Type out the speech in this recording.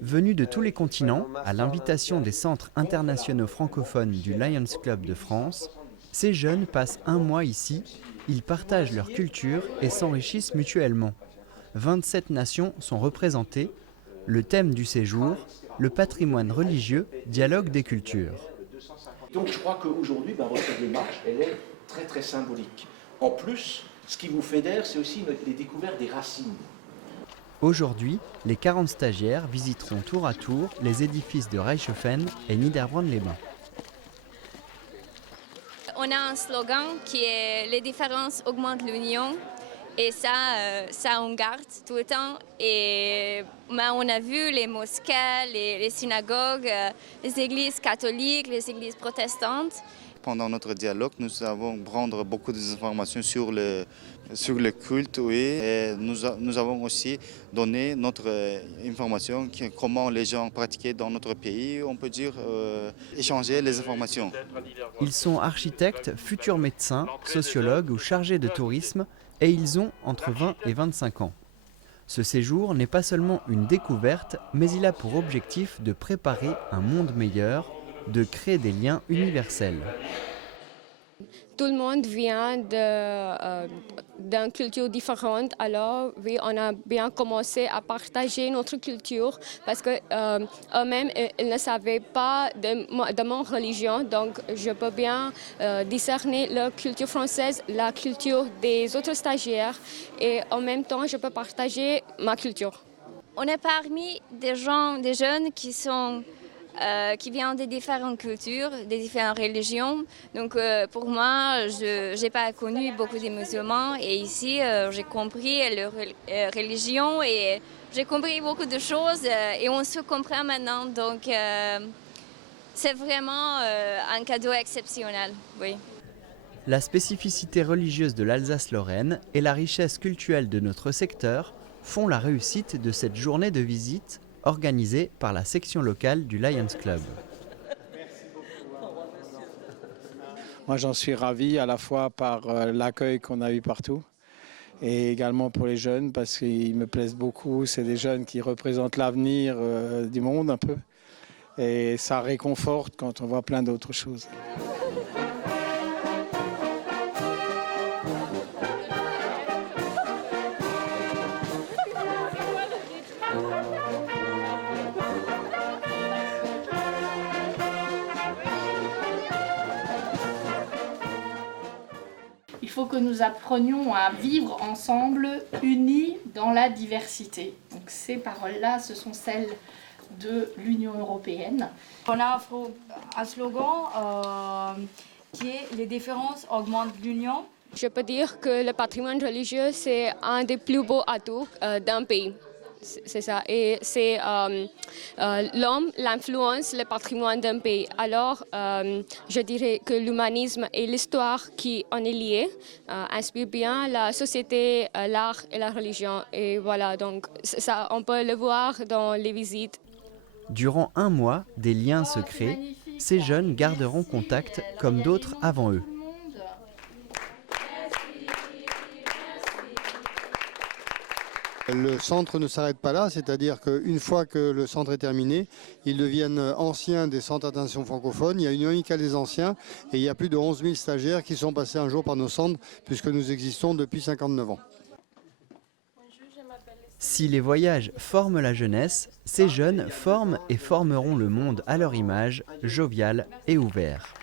Venus de tous les continents, à l'invitation des centres internationaux francophones du Lions Club de France, ces jeunes passent un mois ici, ils partagent leur culture et s'enrichissent mutuellement. 27 nations sont représentées, le thème du séjour, le patrimoine religieux, dialogue des cultures. Donc je crois qu'aujourd'hui, votre démarche, elle est très très symbolique. En plus, ce qui vous fédère, c'est aussi les découvertes des racines. Aujourd'hui, les 40 stagiaires visiteront tour à tour les édifices de Reichshoffen et Niederbronn-les-Bains. On a un slogan qui est « Les différences augmentent l'union ». Et ça on garde tout le temps. Et on a vu les mosquées, les synagogues, les églises catholiques, les églises protestantes. Pendant notre dialogue, nous avons prendre beaucoup d'informations sur le culte, oui. Et nous avons aussi donné notre information, comment les gens pratiquaient dans notre pays, on peut dire échanger les informations. Ils sont architectes, futurs médecins, sociologues ou chargés de tourisme et ils ont entre 20 et 25 ans. Ce séjour n'est pas seulement une découverte, mais il a pour objectif de préparer un monde meilleur, de créer des liens universels. Tout le monde vient d'une culture différente, alors oui, on a bien commencé à partager notre culture parce qu'eux-mêmes, ils ne savaient pas de mon religion, donc je peux bien discerner la culture française, la culture des autres stagiaires et en même temps, je peux partager ma culture. On est parmi des jeunes qui viennent des différentes cultures, des différentes religions. Donc pour moi, je n'ai pas connu beaucoup de musulmans et ici j'ai compris leur religion et j'ai compris beaucoup de choses et on se comprend maintenant. Donc c'est vraiment un cadeau exceptionnel, oui. La spécificité religieuse de l'Alsace-Lorraine et la richesse culturelle de notre secteur font la réussite de cette journée de visite organisée par la section locale du Lions Club. Moi j'en suis ravi à la fois par l'accueil qu'on a eu partout et également pour les jeunes parce qu'ils me plaisent beaucoup. C'est des jeunes qui représentent l'avenir du monde un peu et ça réconforte quand on voit plein d'autres choses. Il faut que nous apprenions à vivre ensemble, unis dans la diversité. Donc ces paroles-là, ce sont celles de l'Union européenne. On a un slogan qui est « Les différences augmentent l'union ». Je peux dire que le patrimoine religieux, c'est un des plus beaux atouts d'un pays. C'est ça. Et c'est l'homme, l'influence, le patrimoine d'un pays. Alors, je dirais que l'humanisme et l'histoire qui en est liée inspirent bien la société, l'art et la religion. Et voilà, donc ça, on peut le voir dans les visites. Durant un mois, des liens se créent. Ces jeunes garderont contact comme d'autres avant eux. Le centre ne s'arrête pas là, c'est-à-dire qu'une fois que le centre est terminé, ils deviennent anciens des centres d'intervention francophones. Il y a une union amicale des anciens et il y a plus de 11 000 stagiaires qui sont passés un jour par nos centres puisque nous existons depuis 59 ans. Si les voyages forment la jeunesse, ces jeunes forment et formeront le monde à leur image, jovial et ouvert.